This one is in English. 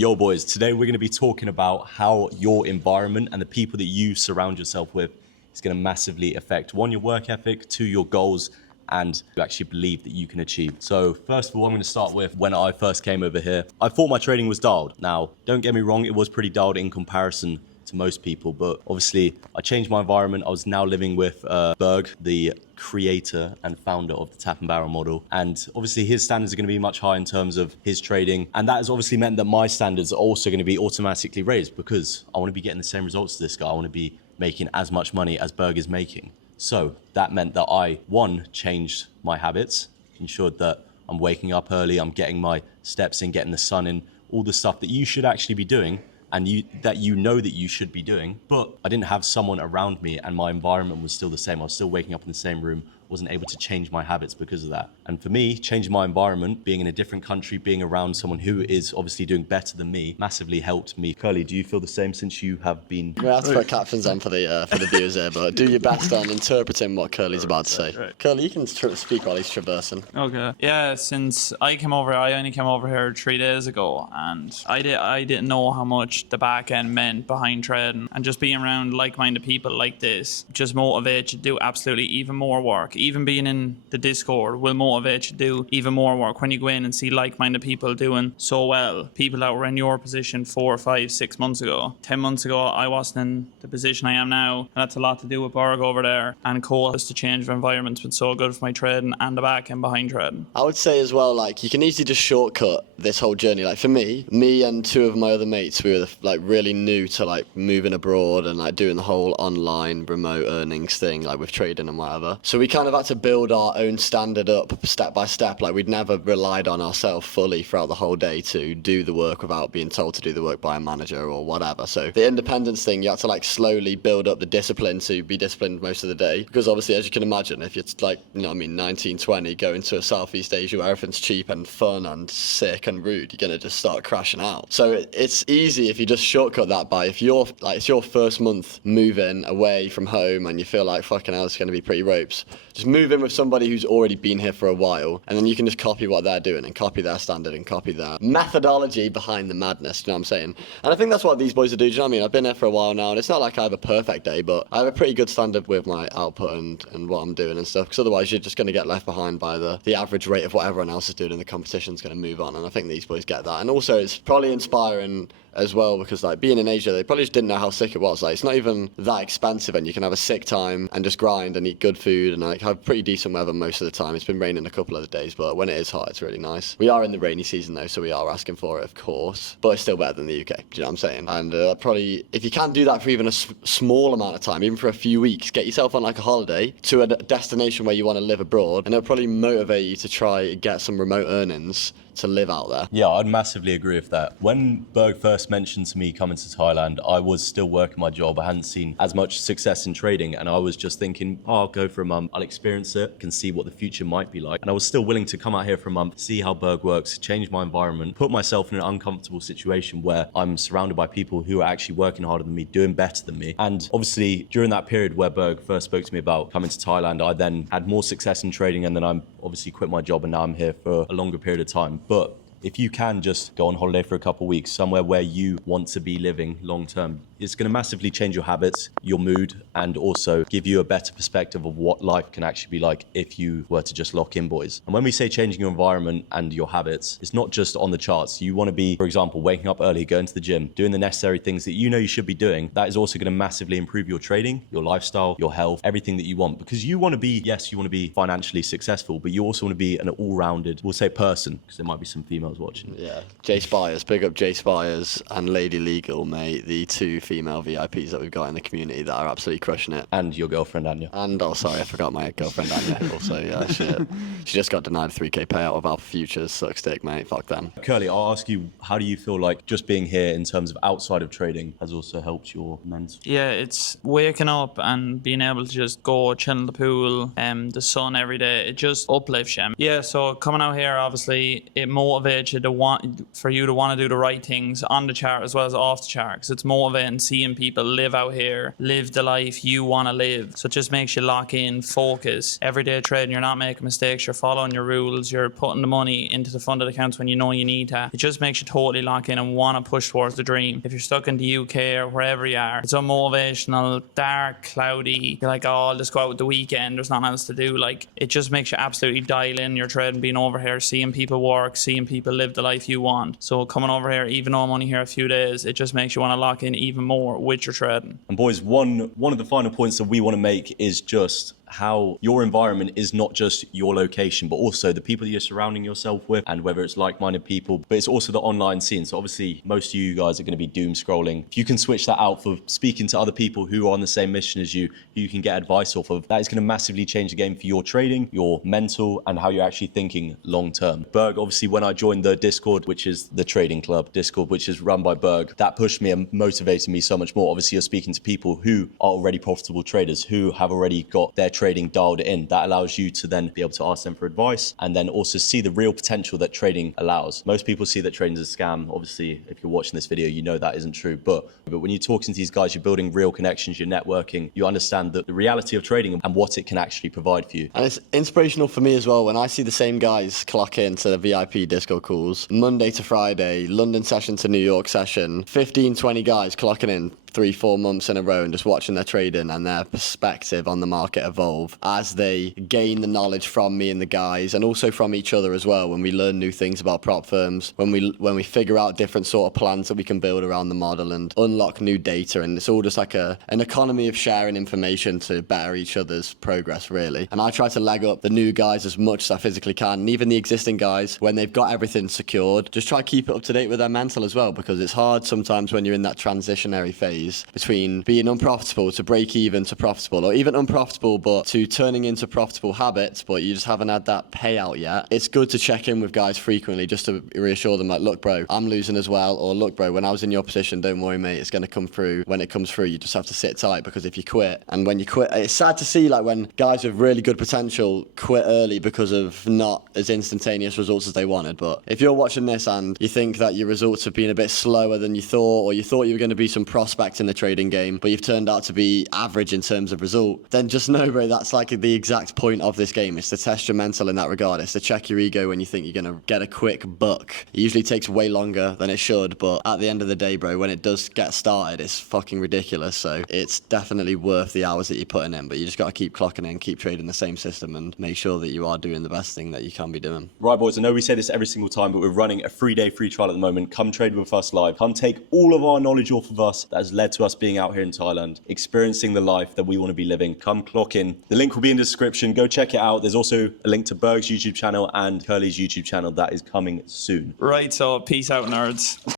Yo boys, today we're going to be talking about how your environment and the people that you surround yourself with is going to massively affect, one, your work ethic, two, your goals, and you actually believe that you can achieve. So first of all, I'm going to start with when I first came over here. I thought my trading was dialed. Now, don't get me wrong, it was pretty dialed in comparison to most people, but obviously I changed my environment. I was now living with Berg, the creator and founder of the tap and barrel model, and obviously his standards are going to be much higher in terms of his trading, and that has obviously meant that my standards are also going to be automatically raised because I want to be getting the same results as this guy. I want to be making as much money as Berg is making. So that meant that I, one, changed my habits, ensured that I'm waking up early, I'm getting my steps in, getting the sun in, all the stuff that you should actually be doing and that you know that you should be doing. But I didn't have someone around me and my environment was still the same. I was still waking up in the same room, wasn't able to change my habits because of that. And for me, changing my environment, being in a different country, being around someone who is obviously doing better than me, massively helped me. Curly, do you feel the same since you have been? We have to put captions on for the viewers here, but do your best on interpreting what Curly's about to say. Right. Curly, you can speak while he's traversing. Okay. Yeah, since I only came over here 3 days ago, and I didn't know how much the back end meant behind trading, and just being around like-minded people like this just motivates you to do absolutely even more work. Even being in the Discord will motivate you to do even more work when you go in and see like-minded people doing so well. People that were in your position 4, 5, 6 months ago. 10 months ago, I wasn't in the position I am now, and that's a lot to do with Borg over there. And Cole, just to change the environment's been so good for my trading and the back end behind trading. I would say as well, like, you can easily just shortcut this whole journey. Like, for me and two of my other mates, we were like really new to like moving abroad and like doing the whole online remote earnings thing, like with trading and whatever. So we kind of had to build our own standard up step by step. Like, we'd never relied on ourselves fully throughout the whole day to do the work without being told to do the work by a manager or whatever. So the independence thing, you had to like slowly build up the discipline to be disciplined most of the day, because obviously, as you can imagine, if it's like, 19, 20, going to a Southeast Asia where everything's cheap and fun and sick and rude, you're gonna just start crashing out. So it's easy if you just shortcut that by, if you're like, it's your first month moving away from home and you feel like fucking hell, it's gonna be pretty ropes, just move in with somebody who's already been here for a while, and then you can just copy what they're doing and copy their standard and copy their methodology behind the madness. You know what I'm saying? And I think that's what these boys are doing. Do you know what I mean? I've been here for a while now, and it's not like I have a perfect day, but I have a pretty good standard with my output and what I'm doing and stuff, because otherwise you're just going to get left behind by the average rate of what everyone else is doing, and the competition's going to move on. And I think these boys get that. And also, it's probably inspiring as well, because like being in Asia, they probably just didn't know how sick it was. Like, it's not even that expensive, and you can have a sick time and just grind and eat good food and like have pretty decent weather most of the time. It's been raining a couple of the days, but when it is hot, it's really nice. We are in the rainy season though, so we are asking for it, of course, but it's still better than the UK. Do you know what I'm saying? And probably, if you can do that for even a small amount of time, even for a few weeks, get yourself on like a holiday to a destination where you want to live abroad, and it'll probably motivate you to try and get some remote earnings to live out there. Yeah, I'd massively agree with that. When Berg first mentioned to me coming to Thailand, I was still working my job. I hadn't seen as much success in trading, and I was just thinking, I'll go for a month, I'll experience it, can see what the future might be like. And I was still willing to come out here for a month, see how Berg works, change my environment, put myself in an uncomfortable situation where I'm surrounded by people who are actually working harder than me, doing better than me. And obviously, during that period where Berg first spoke to me about coming to Thailand, I then had more success in trading, and then I'm obviously quit my job, and now I'm here for a longer period of time. But if you can just go on holiday for a couple of weeks, somewhere where you want to be living long term, it's going to massively change your habits, your mood, and also give you a better perspective of what life can actually be like if you were to just lock in, boys. And when we say changing your environment and your habits, it's not just on the charts. You want to be, for example, waking up early, going to the gym, doing the necessary things that you know you should be doing. That is also going to massively improve your trading, your lifestyle, your health, everything that you want. Because you want to be, yes, you want to be financially successful, but you also want to be an all-rounded, we'll say person, because there might be some females watching. Yeah, Jay Spires, big up Jay Spires and Lady Legal, mate, the two female VIPs that we've got in the community that are absolutely crushing it. And your girlfriend, Anya. And, oh, sorry, I forgot my girlfriend, Anya, also, yeah, shit. She just got denied a 3k payout of Alpha Futures, sucks dick, mate, fuck them. Curly, I'll ask you, how do you feel like just being here in terms of outside of trading has also helped your mental? Yeah, it's waking up and being able to just go chill in the pool, the sun every day, it just uplifts you. Yeah, so coming out here, obviously, it motivates motivate you for you to want to do the right things on the chart as well as off the chart. Because it's motivating seeing people live out here, live the life you want to live. So it just makes you lock in, focus. Everyday trading, you're not making mistakes, you're following your rules, you're putting the money into the funded accounts when you know you need to. It just makes you totally lock in and want to push towards the dream. If you're stuck in the UK or wherever you are, it's unmotivational, dark, cloudy. You're like, oh, I'll just go out with the weekend, there's nothing else to do. Like, it just makes you absolutely dial in your trading, being over here, seeing people work, seeing people live the life you want. So coming over here, even though I'm only here a few days, it just makes you want to lock in even more with your trading. And boys, one of the final points that we want to make is just how your environment is not just your location, but also the people that you're surrounding yourself with, and whether it's like-minded people, but it's also the online scene. So obviously most of you guys are going to be doom scrolling. If you can switch that out for speaking to other people who are on the same mission as you, who you can get advice off of, that is going to massively change the game for your trading, your mental, and how you're actually thinking long term. Berg, obviously when I joined the Discord, which is the trading club Discord, which is run by Berg, that pushed me and motivated me so much more. Obviously you're speaking to people who are already profitable traders, who have already got their trading dialed in. That allows you to then be able to ask them for advice and then also see the real potential that trading allows. Most people see that trading is a scam. Obviously, if you're watching this video, you know that isn't true. But when you're talking to these guys, you're building real connections, you're networking, you understand the reality of trading and what it can actually provide for you. And it's inspirational for me as well when I see the same guys clock in to the VIP Discord calls, Monday to Friday, London session to New York session, 15, 20 guys clocking in 3-4 months in a row and just watching their trading and their perspective on the market evolve as they gain the knowledge from me and the guys, and also from each other as well, when we learn new things about prop firms, when we figure out different sort of plans that we can build around the model and unlock new data. And it's all just like an economy of sharing information to better each other's progress, really. And I try to leg up the new guys as much as I physically can, and even the existing guys, when they've got everything secured, just try to keep it up to date with their mental as well, because it's hard sometimes when you're in that transitionary phase between being unprofitable to break even to profitable, or even unprofitable but to turning into profitable habits, but you just haven't had that payout yet. It's good to check in with guys frequently just to reassure them, like, look bro, I'm losing as well, or look bro, when I was in your position, don't worry mate, it's going to come through. When it comes through, you just have to sit tight, because if you quit, and when you quit, it's sad to see like when guys with really good potential quit early because of not as instantaneous results as they wanted. But if you're watching this and you think that your results have been a bit slower than you thought, or you thought you were going to be some prospect in the trading game, but you've turned out to be average in terms of result, then just know, bro, that's like the exact point of this game. It's to test your mental in that regard. It's to check your ego when you think you're going to get a quick buck. It usually takes way longer than it should, but at the end of the day, bro, when it does get started, it's fucking ridiculous. So it's definitely worth the hours that you're putting in, but you just got to keep clocking in, keep trading the same system, and make sure that you are doing the best thing that you can be doing. Right, boys, I know we say this every single time, but we're running a 3-day free trial at the moment. Come trade with us live. Come take all of our knowledge off of us that has led to us being out here in Thailand, experiencing the life that we want to be living. Come clock in. The link will be in the description. Go check it out. There's also a link to Berg's YouTube channel and Curly's YouTube channel that is coming soon. Right, so peace out, nerds.